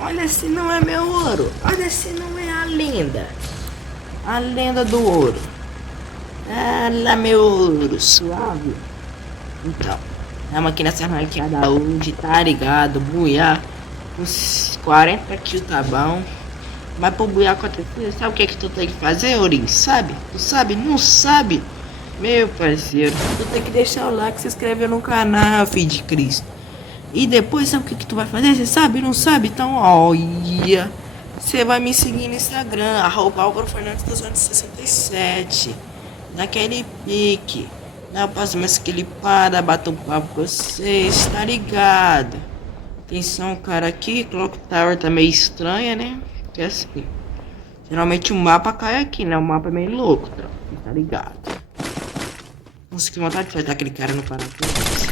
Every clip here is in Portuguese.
Olha se não é meu ouro. Olha se não é a lenda. A lenda do ouro. Olha meu ouro, suave. Então, estamos aqui nessa ranqueada hoje, tá ligado? Buiar. Uns 40 kills tá bom. Mas pro buiar acontecer, sabe o que é que tu tem que fazer, Ourinho? Sabe? Tu sabe? Não sabe? Meu parceiro, tu tem que deixar o like, se inscrever no canal, filho de Cristo. E depois, sabe o que, que tu vai fazer? Você sabe? Não sabe? Então, olha. Você vai me seguir no Instagram, @AlvaroFernandes267. Naquele pique. Eu passo mais clipada, bato um papo com vocês, tá ligado? Atenção, cara, aqui, Clock Tower tá meio estranha, né? Que assim, geralmente o mapa cai aqui, né? O mapa é meio louco, tá ligado? Nossa, que vontade de fazer aquele cara no paraquedas.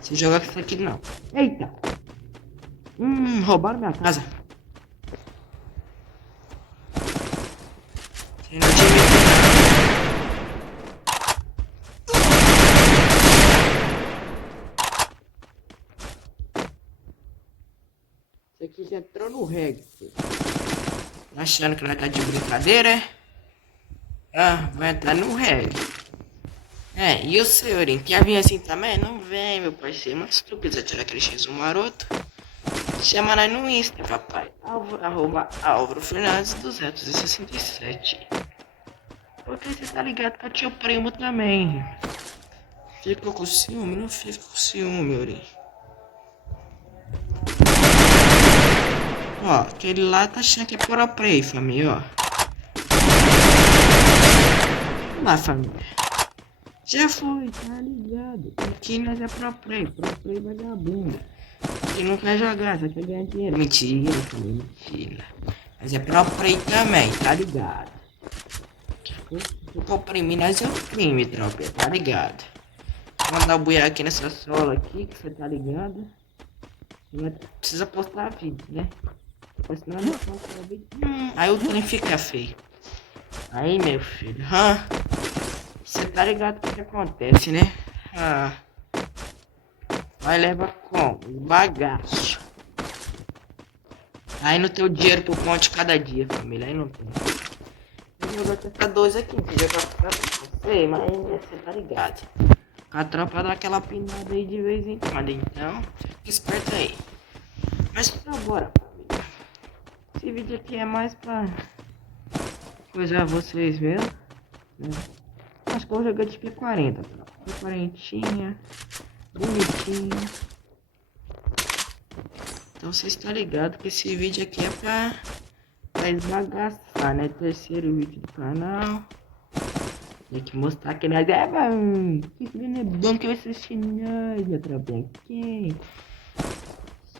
Se jogar com isso aqui não. Eita! Roubaram minha casa. Você não tinha... Isso aqui já entrou no reggae. Achando que nós tá de brincadeira, é? Ah, vai entrar no reggae. É, e o senhorinho, quer vir assim também? Não vem, meu parceiro. Mas se tu quiser tirar aquele X1 maroto, chama nós no Insta, papai. Álvaro Fernandes 267. Porque você tá ligado que é tio primo também. Fica com ciúme? Não fica com ciúme, Ori. Ó, aquele lá tá achando que é pro play, família, ó. Vamos lá, família. Já foi, tá ligado? Aqui nós é pro play vagabundo. Que não quer jogar, só quer ganhar dinheiro. Mentira, família, mentira. Mas é pro play também, tá ligado? Se for oprimir, nós é o crime, tropa, tá ligado? Vou mandar o buiar aqui nessa sola aqui, que você tá ligado? Precisa postar vídeo, né? Porque senão não posta vídeo. Aí o trem fica feio. Aí, meu filho, você tá ligado o que acontece, né? Vai levar como? Bagaço. Aí não tem o dinheiro pro ponte cada dia, família. Aí não tem. Eu vou tentar dois aqui, entendeu? Pra você, mas você tá ligado. A tropa dá aquela pinada aí de vez em quando, então fica esperto aí. Mas tá, bora, família. Esse vídeo aqui é mais pra coisar vocês mesmo, né? Acho que eu vou jogar de P40, tropa. P40, bonitinho. Então vocês estão ligados que esse vídeo aqui é pra esbagaçar, né? Terceiro vídeo do canal. Tem que mostrar que nós é bom. Que é bom que vai assistir nós, minha tropa aqui.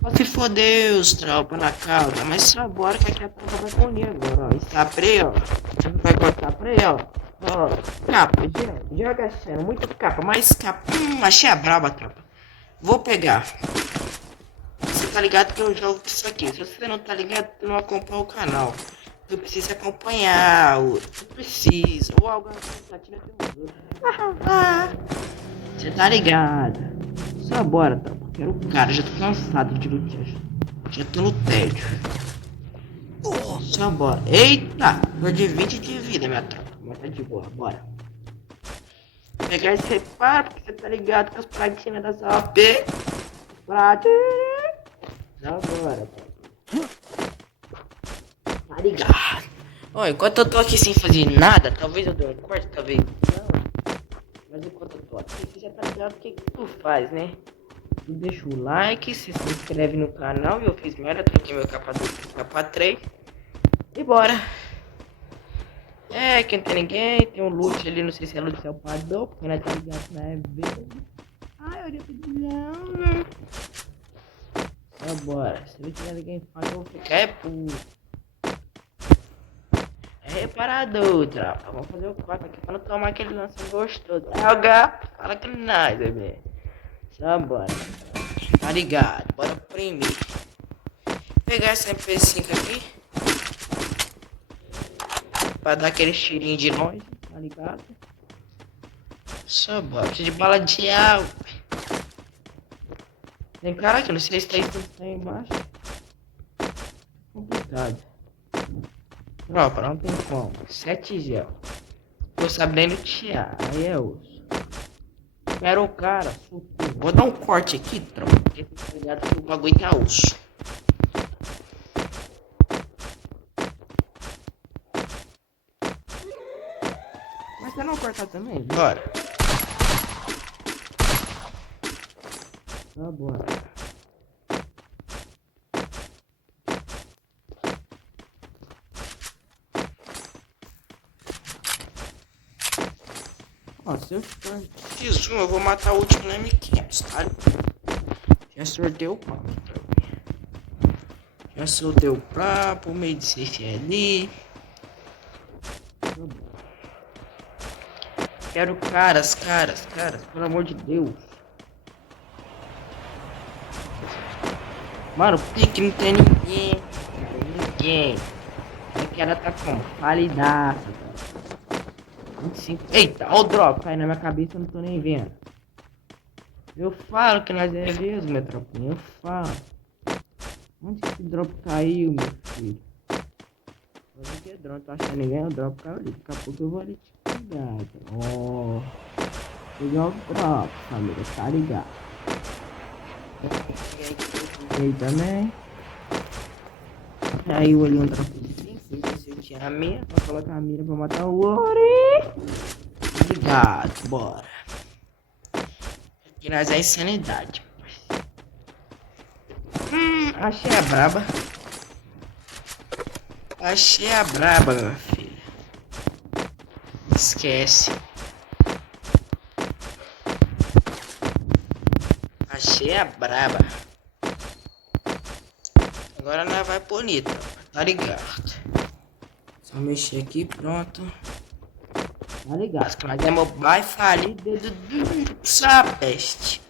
Só se for Deus, tropa, na causa. Mas só bora que aqui a tropa vai comer agora, ó. Está prey, ó. Você não vai cortar prey, ó. Ó, capa, joga a cena. Muito capa, mais capa. Achei a braba, tropa. Vou pegar. Você tá ligado que eu jogo isso aqui. Se você não tá ligado, tu não acompanha o canal. Tu precisa acompanhar, tu precisa. Ou alguém tá tirando você tá ligado? Só bora, tá? Quero o cara, já tô cansado de lutar. Já tô no tédio. Só bora. Eita! Tô de 20 de vida, minha tropa. Mas tá de boa, bora. Pegar esse reparo, porque você tá ligado com as pratinas da sua AP. Só bora, tá? Tá ligado? Ó, enquanto eu tô aqui sem fazer nada, talvez eu dê um corte, talvez não. Mas enquanto eu tô aqui, você já tá ligado o que que tu faz, né? Tu deixa o like, se inscreve no canal. Eu fiz merda, troquei meu capa 2 por capa 3. E bora. É, que não tem ninguém, tem um loot ali, não sei se é loot ou padrão, porque não tá ligado na verde. Ai, olha que não. Então bora, se não tiver ninguém fala, eu vou ficar é puro. É reparador, tropa. Vamos fazer o 4 aqui pra não tomar aquele lance gostoso. É o gato, fala que nós, bebê. Só bora. Tá ligado, bora imprimir. Pegar essa MP5 aqui. Pra dar aquele cheirinho de nós, tá ligado? Só bora. Preciso de bala de álcool. Tem cara que não sei se tá aí embaixo. Complicado. Tropa, não tem como. 7 gel. Tô sabendo tirar. Aí é osso. Quero o cara. Socorro. Vou dar um corte aqui, tropa. Porque tá ligado que o bagulho tá osso. Mas você não cortar também? Bora. Tá, bora. Ó, se eu for X1, eu vou matar o último no M500, tá? Já sorteio o papo. Já soltei o papo, meio de safe ali. Quero caras, pelo amor de Deus. Mano, pique não tem ninguém. Não tem ninguém. Aqui ela tá com qualidade. 25. Eita, ó o drop caindo na minha cabeça, eu não tô nem vendo. Eu falo que nós é mesmo, minha tropinha. Eu falo. Onde que esse drop caiu, meu filho? Onde que é drone? Tô achando ninguém, o drop caiu ali. Daqui a pouco eu vou ali te pegar. Ó. Pegar o drop, família, tá ligado? Aí também. Aí eu olhei um drop de 5, eu tinha a mira, pra colocar a mira pra matar o Ori. Obrigado, bora. Aqui nós é insanidade. Achei a braba. Achei a braba, meu filho. Esquece. Achei a braba. Agora nós vai por nitro, tá ligado? Só mexer aqui, pronto. Tá ligado? Que nós é mobile falido do sapeste.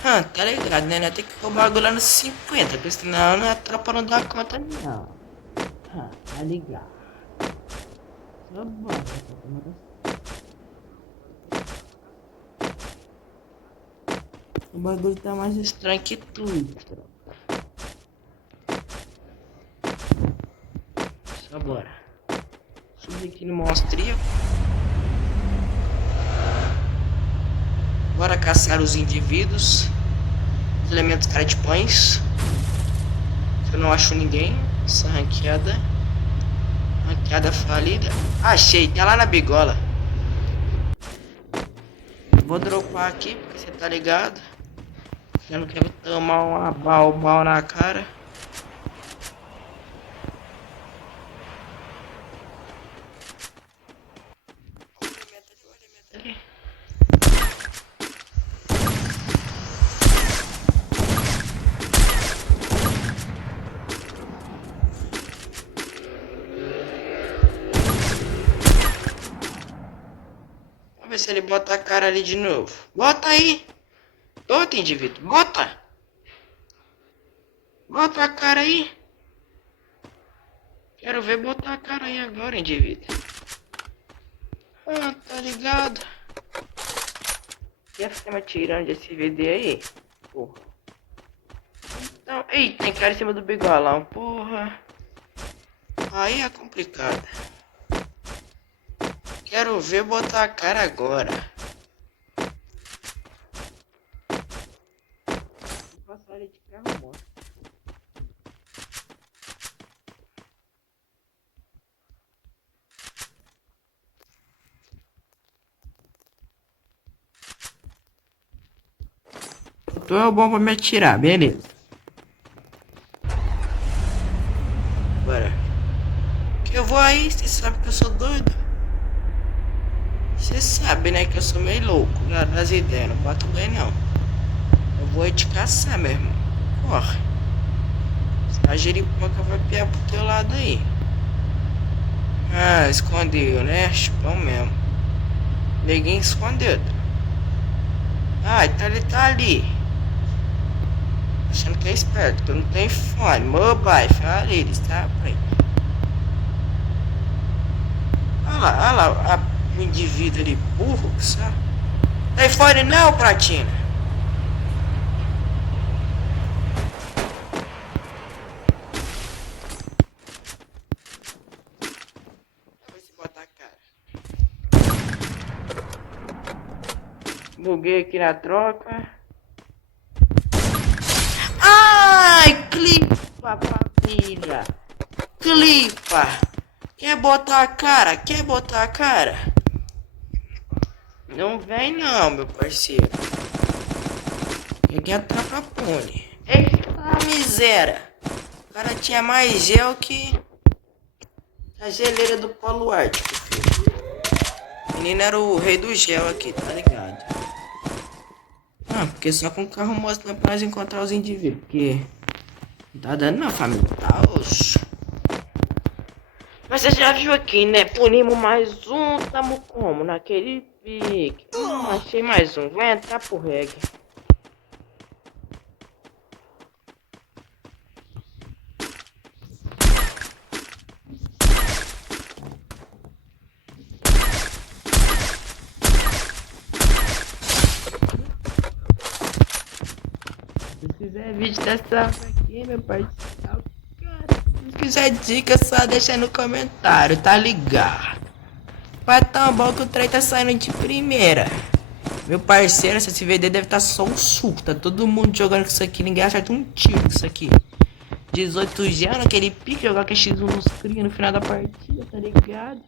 Tá ligado, né? Nós tem que roubar o bagulho lá nos 50, porque senão a tropa não dá conta não. Tá ligado? Só bora. O bagulho tá mais estranho que tudo, tropa. Só bora. Subir aqui no monstrinho. Bora caçar os indivíduos. Os elementos caratipães. Eu não acho ninguém. Essa ranqueada. Ranqueada falida. Achei, tá lá na bigola. Vou dropar aqui, porque você tá ligado. Eu não quero tomar uma bal na cara. Vamos ver se ele bota a cara ali de novo. Bota aí. Bota, indivíduo. Bota. Bota a cara aí. Quero ver botar a cara aí agora, indivíduo. Tá ligado? Quer ficar me atirando desse VD aí? Porra. Então, ei, tem cara em cima do bigolão, porra. Aí é complicado. Quero ver botar a cara agora. Vou passar ele de carro morto. Então é bom pra me atirar, beleza. Bora. Que eu vou aí, você sabe que eu sou doido. Você sabe, né, que eu sou meio louco das ideias, não boto bem não. Eu vou aí te caçar, meu irmão. Corre. A jeripoca vai piar pro teu lado aí. Escondeu, né? Chupão mesmo. Neguinho escondeu. Então ele tá ali. Achando que é esperto, que eu não tenho fone. Mobile, falei, ele está aí. Olha lá, o indivíduo ali, burro, sabe? Tem fone não, Pratina? buguei aqui na troca. Ai, clipa, família. Clipa. Quer botar a cara? Quer botar a cara? Não vem não, meu parceiro. Peguei a troca pune. Eita miséria. O cara tinha mais gel que a geleira do Polo Ártico, filho. O menino era o rei do gel aqui, tá ligado? Não, porque só com o carro mostra pra nós encontrar os indivíduos. Porque não tá dando não, família. Tá osso. Mas você já viu aqui, né? Punimos mais um, tamo como? Naquele pique. Achei mais um. Vai entrar pro reggae. Se quiser vídeo dessa aqui, meu parceiro, se quiser dica, só deixa no comentário, tá ligado? Vai tão bom que o trem tá saindo de primeira. Meu parceiro, essa CVD deve estar só um suco, tá todo mundo jogando com isso aqui, ninguém acerta um tiro com isso aqui. 18 já naquele pique, jogar com X1 nos cria no final da partida, tá ligado?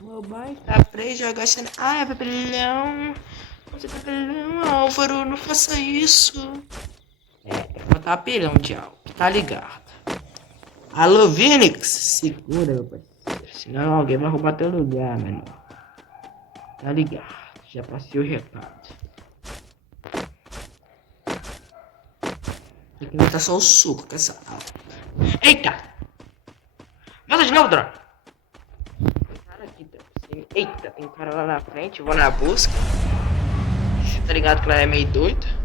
Mobile, tá play, jogar sendo. Ah, é papelão. Você tá papelão, Álvaro, não faça isso. É botar apelão de algo, tá ligado? Alô, Vinix, segura, meu parceiro, senão alguém vai roubar teu lugar, mano. Tá ligado? Já passei o recado. Aqui vai tá só o suco com essa aula. Eita! Volta de novo, droga! Tem cara aqui, eita, tem cara lá na frente, vou na busca. Você tá ligado que ela é meio doida?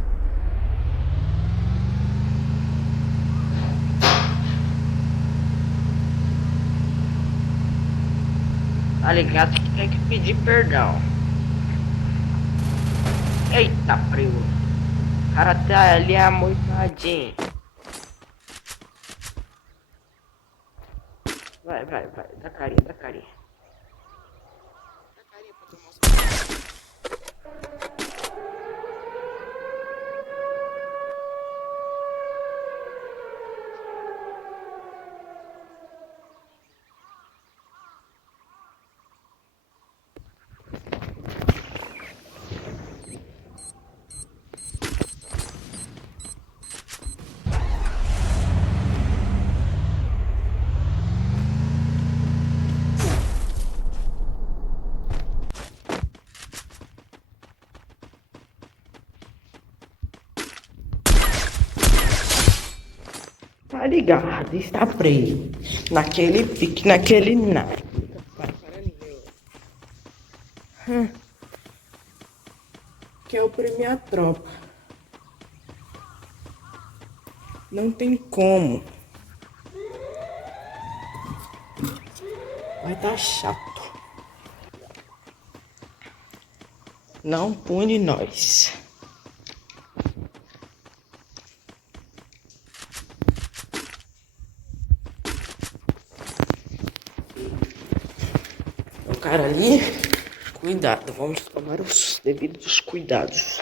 Tá ligado que tem que pedir perdão. Eita, primo. O cara tá ali amoitadinho. Vai, dá carinha, dá carinha. Dá carinha pra tu mostrar. Tá ligado, está preso. Naquele pique, naquele naipe. Que eu premi a tropa. Não tem como. Vai tá chato. Não pune nós. O cara ali, cuidado, vamos tomar os devidos cuidados.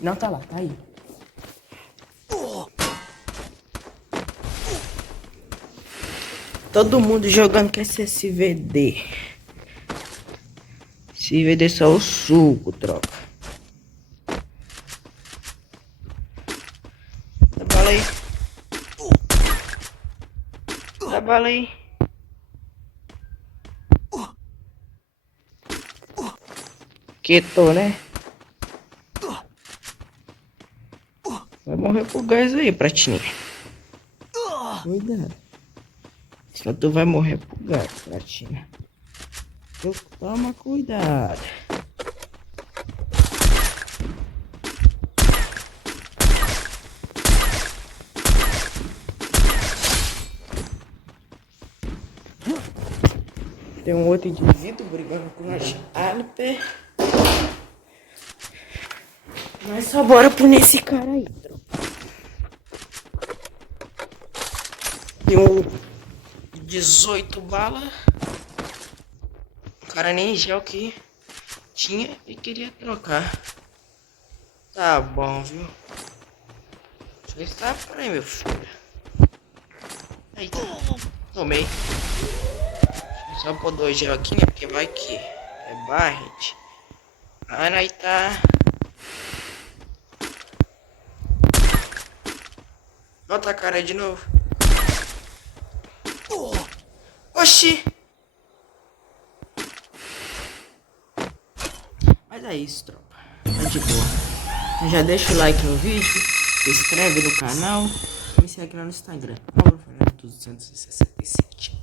Não tá lá, tá aí. Todo mundo jogando com esse SVD. SVD só o suco, troca. Dá bala aí. Dá bala aí. Quietou, né? Vai morrer pro gás aí, pratinha. Cuidado. Senão tu vai morrer pro gás, pratinha. Toma cuidado. Tem um outro indivíduo brigando com a Alper. Mas só bora punir esse cara aí, tropa. Tem um 18 bala. O cara nem gel aqui. tinha e queria trocar. Tá bom, viu? Só está por aí, meu filho. Aí, tomei. Só pôr 2 gel aqui, né? Porque vai que é barret. Aí tá. Bota a cara aí de novo. Oxi! Mas é isso, tropa. Tá de boa. Então já deixa o like no vídeo, se inscreve no canal e me segue lá no Instagram. Mauro Fernando 267.